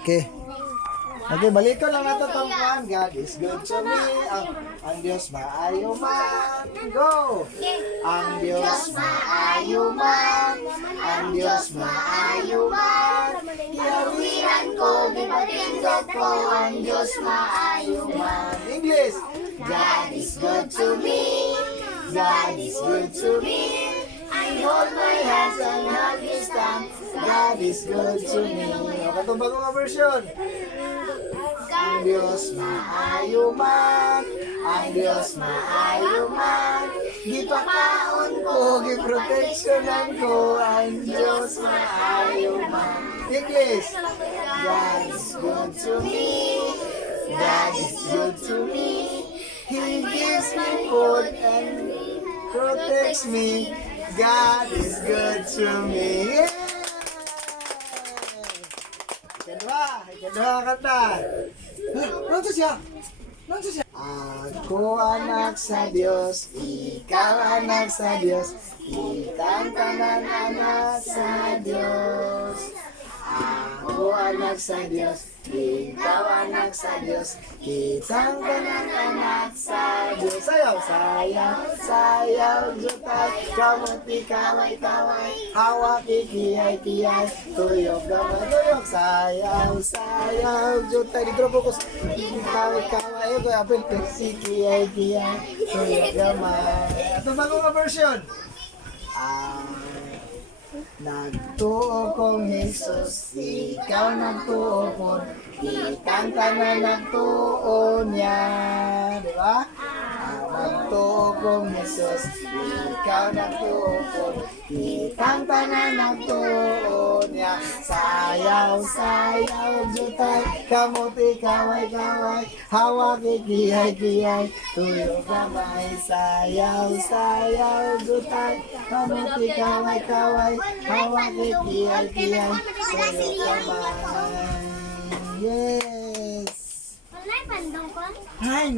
Okay. Okay, balik ko lang nato tong kwan. God is good to me. Ang Diyos maayo man. Go! Ang Diyos maayo man. Ang Diyos maayo man. Iawiran ko, gipatindog ko. Ang Diyos maayo man. English. God is good to me. God is good to me. I hold my hands and hug his hand. God is good to me. Katong bagong version. Ang Diyos maayo man, ang Diyos maayo man, gipakaon ko, giproteksyonan ko, ang Diyos maayo man. English. God is good to me, God is good to me, He gives me food and protects me, God is good to me. Yeah! Kedua kata. Nanti siya. Aku anak sa Diyos, ikaw anak sa Diyos, kitang tanan anak sa Diyos. Aku anak sa Diyos, ikaw anak sa Diyos, kitang tanan anak sa Diyos. Sayaw, sayaw, sayaw, jutay, kamuti, kaway, kaway, hawak, ikiyay, kiyay, tuyok, gamay, tuyok, sayaw, sayaw, jutay, di fokus, kaway, kaway, ito, apel, si kiyay, kiyay, tuyok, gamay. Ito bagong version. Nagtuo kong Jesus, ikaw nagtuo ko, kitang tanan nagtuo niya, di ba? Nagtuo kong Jesus, ikaw nagtuo ko, kitang tanan nagtuo niya. Sayaw, sayaw, jutay, kamuti, kaway, kaway, hawak, ikiyay, kiyay, tuyo, gamay. Sayaw, sayaw, jutay, kamuti, kaway, kaway, hawak, ikiyay, kiyay, tuyo, gamay. Yes! Ay,